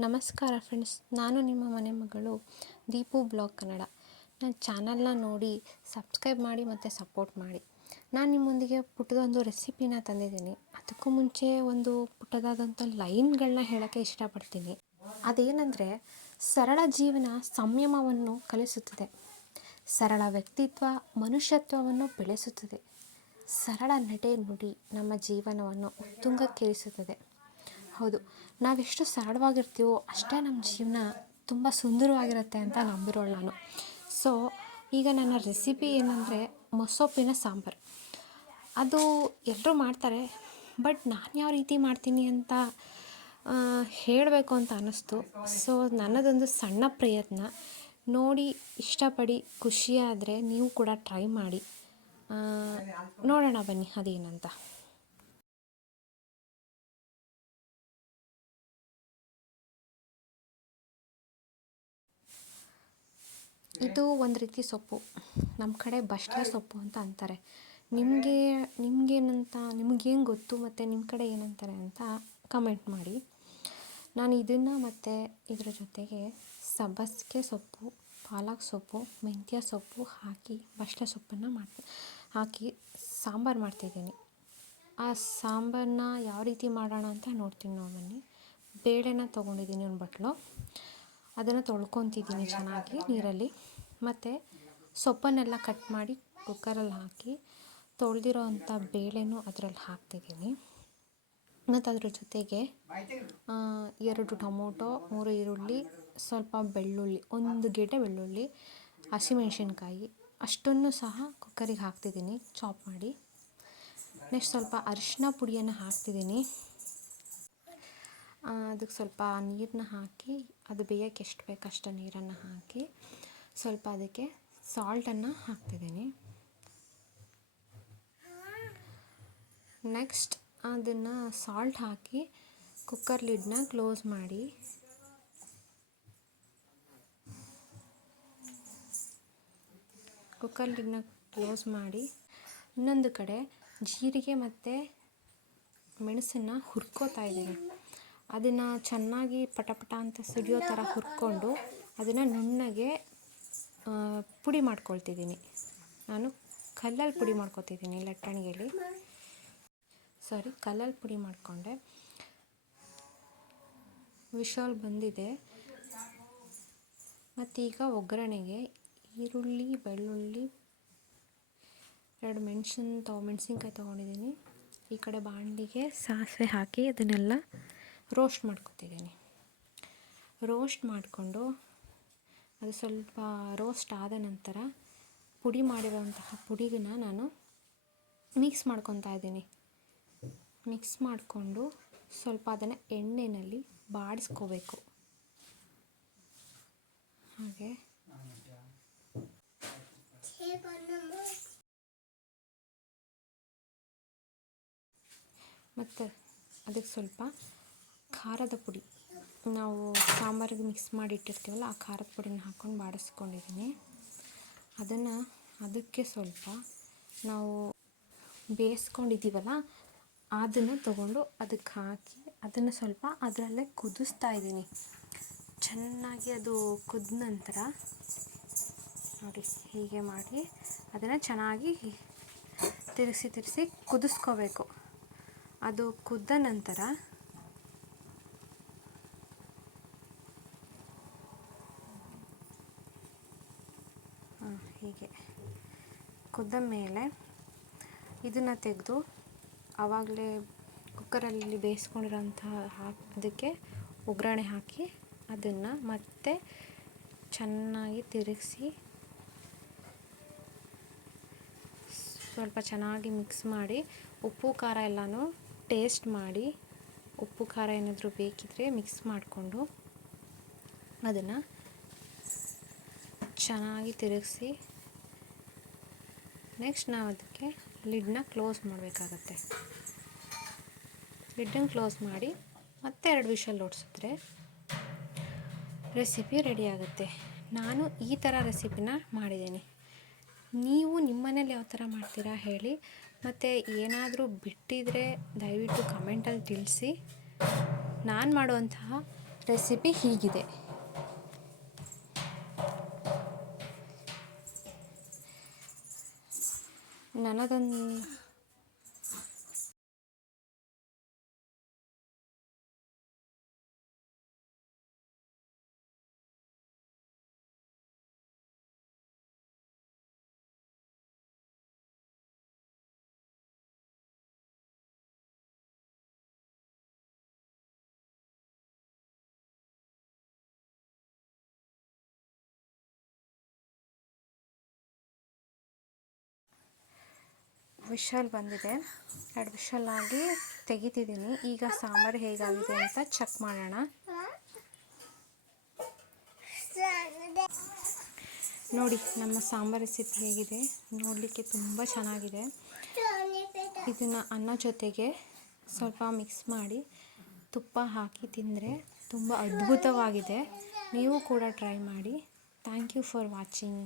ನಮಸ್ಕಾರ ಫ್ರೆಂಡ್ಸ್, ನಾನು ನಿಮ್ಮ ಮನೆ ಮಗಳು ದೀಪು ಬ್ಲಾಗ್ ಕನ್ನಡ. ನನ್ನ ಚಾನಲ್ನ ನೋಡಿ ಸಬ್ಸ್ಕ್ರೈಬ್ ಮಾಡಿ ಮತ್ತು ಸಪೋರ್ಟ್ ಮಾಡಿ. ನಾನು ನಿಮ್ಮೊಂದಿಗೆ ಪುಟ್ಟದೊಂದು ರೆಸಿಪಿನ ತಂದಿದ್ದೀನಿ. ಅದಕ್ಕೂ ಮುಂಚೆ ಒಂದು ಪುಟ್ಟದಾದಂಥ ಲೈನ್ಗಳನ್ನ ಹೇಳೋಕ್ಕೆ ಇಷ್ಟಪಡ್ತೀನಿ. ಅದೇನೆಂದರೆ, ಸರಳ ಜೀವನ ಸಂಯಮವನ್ನು ಕಲಿಸುತ್ತದೆ, ಸರಳ ವ್ಯಕ್ತಿತ್ವ ಮನುಷ್ಯತ್ವವನ್ನು ಬೆಳೆಸುತ್ತದೆ, ಸರಳ ನಡೆ ನುಡಿ ನಮ್ಮ ಜೀವನವನ್ನು ಉತ್ತುಂಗಕ್ಕೇರಿಸುತ್ತದೆ. ಹೌದು, ನಾವೆಷ್ಟು ಸರಳವಾಗಿರ್ತೀವೋ ಅಷ್ಟೇ ನಮ್ಮ ಜೀವನ ತುಂಬ ಸುಂದರವಾಗಿರುತ್ತೆ ಅಂತ ನಂಬಿರೋಳು ನಾನು. ಸೊ ಈಗ ನನ್ನ ರೆಸಿಪಿ ಏನಂದರೆ ಮೊಸೊಪ್ಪಿನ ಸಾಂಬಾರು. ಅದು ಎಲ್ಲರೂ ಮಾಡ್ತಾರೆ, ಬಟ್ ನಾನು ಯಾವ ರೀತಿ ಮಾಡ್ತೀನಿ ಅಂತ ಹೇಳಬೇಕು ಅಂತ ಅನ್ನಿಸ್ತು. ಸೊ ನನ್ನದೊಂದು ಸಣ್ಣ ಪ್ರಯತ್ನ ನೋಡಿ ಇಷ್ಟಪಡಿ ಖುಷಿಯಾದರೆ ನೀವು ಕೂಡ ಟ್ರೈ ಮಾಡಿ. ನೋಡೋಣ ಬನ್ನಿ ಅದೇನಂತ. ಇದು ಒಂದು ರೀತಿ ಸೊಪ್ಪು, ನಮ್ಮ ಕಡೆ ಬಸ್ಳೆ ಸೊಪ್ಪು ಅಂತ ಅಂತಾರೆ. ನಿಮಗೇನು ಗೊತ್ತು ಮತ್ತು ನಿಮ್ಮ ಕಡೆ ಏನಂತಾರೆ ಅಂತ ಕಮೆಂಟ್ ಮಾಡಿ. ನಾನು ಇದನ್ನು ಮತ್ತು ಇದರ ಜೊತೆಗೆ ಸಬ್ಬಸಿಗೆ ಸೊಪ್ಪು, ಪಾಲಕ್ ಸೊಪ್ಪು, ಮೆಂತ್ಯ ಸೊಪ್ಪು ಹಾಕಿ ಬಸ್ಳೆ ಸೊಪ್ಪನ್ನು ಹಾಕಿ ಸಾಂಬಾರು ಮಾಡ್ತಿದ್ದೀನಿ. ಆ ಸಾಂಬಾರನ್ನ ಯಾವ ರೀತಿ ಮಾಡೋಣ ಅಂತ ನೋಡ್ತೀನಿ ನಾವು ಬನ್ನಿ. ಬೇಳೆನ ತೊಗೊಂಡಿದ್ದೀನಿ ಒಂದು ಬಟ್ಲು, ಅದನ್ನು ತೊಳ್ಕೊತಿದ್ದೀನಿ ಚೆನ್ನಾಗಿ ನೀರಲ್ಲಿ. ಮತ್ತು ಸೊಪ್ಪನ್ನೆಲ್ಲ ಕಟ್ ಮಾಡಿ ಕುಕ್ಕರಲ್ಲಿ ಹಾಕಿ ತೊಳೆದಿರೋ ಅಂಥ ಬೇಳೆನೂ ಅದರಲ್ಲಿ ಹಾಕ್ತಿದ್ದೀನಿ. ಮತ್ತು ಅದ್ರ ಜೊತೆಗೆ 2 ಟೊಮೊಟೊ, 3 ಈರುಳ್ಳಿ, ಸ್ವಲ್ಪ ಬೆಳ್ಳುಳ್ಳಿ, 1 ಗೆಡ್ಡೆ ಬೆಳ್ಳುಳ್ಳಿ, ಹಸಿಮೆಣಸಿನ್ಕಾಯಿ ಅಷ್ಟನ್ನು ಸಹ ಕುಕ್ಕರಿಗೆ ಹಾಕ್ತಿದ್ದೀನಿ ಚಾಪ್ ಮಾಡಿ. ನೆಕ್ಸ್ಟ್ ಸ್ವಲ್ಪ ಅರಿಶಿನ ಪುಡಿಯನ್ನು ಹಾಕ್ತಿದ್ದೀನಿ. ಅದಕ್ಕೆ ಸ್ವಲ್ಪ ನೀರನ್ನ ಹಾಕಿ, ಅದು ಬೇಯೋಕ್ಕೆ ಎಷ್ಟು ಬೇಕು ಅಷ್ಟು ನೀರನ್ನು ಹಾಕಿ ಸ್ವಲ್ಪ ಅದಕ್ಕೆ ಸಾಲ್ಟನ್ನು ಹಾಕ್ತಿದ್ದೀನಿ. ನೆಕ್ಸ್ಟ್ ಅದನ್ನು ಸಾಲ್ಟ್ ಹಾಕಿ ಕುಕ್ಕರ್ ಲಿಡ್ನ ಕ್ಲೋಸ್ ಮಾಡಿ ಇನ್ನೊಂದು ಕಡೆ ಜೀರಿಗೆ ಮತ್ತು ಮೆಣಸನ್ನು ಹುರ್ಕೋತಾ ಇದ್ದೀನಿ. ಅದನ್ನು ಚೆನ್ನಾಗಿ ಪಟಪಟ ಅಂತ ಸಿಡಿಯೋ ಥರ ಹುರ್ಕೊಂಡು ಅದನ್ನು ನುಣ್ಣಗೆ ಪುಡಿ ಮಾಡ್ಕೊಳ್ತಿದ್ದೀನಿ. ನಾನು ಕಲ್ಲಲ್ಲಿ ಪುಡಿ ಮಾಡ್ಕೊತಿದ್ದೀನಿ, ಲಟ್ಟಣಿಗೆಯಲ್ಲಿ ಕಲ್ಲಲ್ಲಿ ಪುಡಿ ಮಾಡಿಕೊಂಡೆ. ವಿಶಾಲ್ ಬಂದಿದೆ. ಮತ್ತೀಗ ಒಗ್ಗರಣೆಗೆ ಈರುಳ್ಳಿ, ಬೆಳ್ಳುಳ್ಳಿ, 2 ಮೆಣಸಿನ್ಕಾಯಿ ತೊಗೊಂಡಿದ್ದೀನಿ. ಈ ಕಡೆ ಬಾಣಲಿಗೆ ಸಾಸಿವೆ ಹಾಕಿ ಅದನ್ನೆಲ್ಲ ರೋಸ್ಟ್ ಮಾಡ್ಕೊತಿದ್ದೀನಿ. ರೋಸ್ಟ್ ಮಾಡಿಕೊಂಡು ಅದು ಸ್ವಲ್ಪ ರೋಸ್ಟ್ ಆದ ನಂತರ ಪುಡಿ ಮಾಡಿರೋಂತಹ ಪುಡಿನ ನಾನು ಮಿಕ್ಸ್ ಮಾಡ್ಕೊತಾ ಇದ್ದೀನಿ. ಮಿಕ್ಸ್ ಮಾಡಿಕೊಂಡು ಸ್ವಲ್ಪ ಅದನ್ನು ಎಣ್ಣೆಯಲ್ಲಿ ಬಾಡಿಸ್ಕೋಬೇಕು. ಹಾಗೆ ಮತ್ತು ಅದಕ್ಕೆ ಸ್ವಲ್ಪ ಖಾರದ ಪುಡಿ, ನಾವು ಸಾಂಬಾರಿಗೆ ಮಿಕ್ಸ್ ಮಾಡಿ ಇಟ್ಟಿರ್ತೀವಲ್ಲ ಆ ಖಾರದ ಪುಡಿನ ಹಾಕ್ಕೊಂಡು ಬಾಡಿಸ್ಕೊಂಡಿದ್ದೀನಿ. ಅದಕ್ಕೆ ಸ್ವಲ್ಪ ನಾವು ಬೇಯಿಸ್ಕೊಂಡಿದ್ದೀವಲ್ಲ ಅದನ್ನು ತಗೊಂಡು ಅದಕ್ಕೆ ಹಾಕಿ ಅದನ್ನು ಸ್ವಲ್ಪ ಅದರಲ್ಲೇ ಕುದಿಸ್ತಾ ಇದ್ದೀನಿ. ಚೆನ್ನಾಗಿ ಅದು ಕುದ್ದ ನಂತರ ನೋಡಿ ಹೀಗೆ ಮಾಡಿ ಅದನ್ನು ಚೆನ್ನಾಗಿ ತಿರುಗಿಸಿ ಕುದಿಸ್ಕೋಬೇಕು. ಅದು ಕುದ್ದ ನಂತರ ಹೀಗೆ ಕುದ್ದ ಮೇಲೆ ಇದನ್ನು ತೆಗೆದು ಆವಾಗಲೇ ಕುಕ್ಕರಲ್ಲಿ ಬೇಯಿಸ್ಕೊಂಡಿರೋಂತಹ ಅದಕ್ಕೆ ಒಗ್ಗರಣೆ ಹಾಕಿ ಅದನ್ನು ಮತ್ತೆ ಚೆನ್ನಾಗಿ ತಿರುಗಿಸಿ ಸ್ವಲ್ಪ ಚೆನ್ನಾಗಿ ಮಿಕ್ಸ್ ಮಾಡಿ ಉಪ್ಪು ಖಾರ ಎಲ್ಲನೂ ಟೇಸ್ಟ್ ಮಾಡಿ, ಉಪ್ಪು ಖಾರ ಏನಾದರೂ ಬೇಕಿದ್ದರೆ ಮಿಕ್ಸ್ ಮಾಡಿಕೊಂಡು ಅದನ್ನು ಚೆನ್ನಾಗಿ ತಿರುಗಿಸಿ ನೆಕ್ಸ್ಟ್ ನಾವು ಅದಕ್ಕೆ ಲಿಡ್ನ ಕ್ಲೋಸ್ ಮಾಡಬೇಕಾಗತ್ತೆ. ಲಿಡ್ಡನ್ನು ಕ್ಲೋಸ್ ಮಾಡಿ ಮತ್ತೆ 2 ವಿಷಲ್ ಹೊಡ್ಸಿದ್ರೆ ರೆಸಿಪಿ ರೆಡಿ ಆಗುತ್ತೆ. ನಾನು ಈ ಥರ ರೆಸಿಪಿನ ಮಾಡಿದ್ದೀನಿ. ನೀವು ನಿಮ್ಮ ಮನೇಲಿ ಯಾವ ಥರ ಮಾಡ್ತೀರಾ ಹೇಳಿ. ಮತ್ತು ಏನಾದರೂ ಬಿಟ್ಟಿದ್ರೆ ದಯವಿಟ್ಟು ಕಮೆಂಟಲ್ಲಿ ತಿಳಿಸಿ. ನಾನು ಮಾಡುವಂತಹ ರೆಸಿಪಿ ಹೀಗಿದೆ. ನನ್ನದೊಂದು ವಿಷಲ್ ಬಂದಿದೆ. 2 ವಿಷಲ್ ಆಗಿ ತೆಗಿತಿದ್ದೀನಿ. ಈಗ ಸಾಂಬಾರು ಹೇಗಾಗಿದೆ ಅಂತ ಚೆಕ್ ಮಾಡೋಣ. ನೋಡಿ ನಮ್ಮ ಸಾಂಬಾರು ರೆಸಿಪಿ ಹೇಗಿದೆ. ನೋಡಲಿಕ್ಕೆ ತುಂಬ ಚೆನ್ನಾಗಿದೆ. ಇದನ್ನು ಅನ್ನ ಜೊತೆಗೆ ಸ್ವಲ್ಪ ಮಿಕ್ಸ್ ಮಾಡಿ ತುಪ್ಪ ಹಾಕಿ ತಿಂದರೆ ತುಂಬ ಅದ್ಭುತವಾಗಿದೆ. ನೀವು ಕೂಡ ಟ್ರೈ ಮಾಡಿ. Thank you for watching.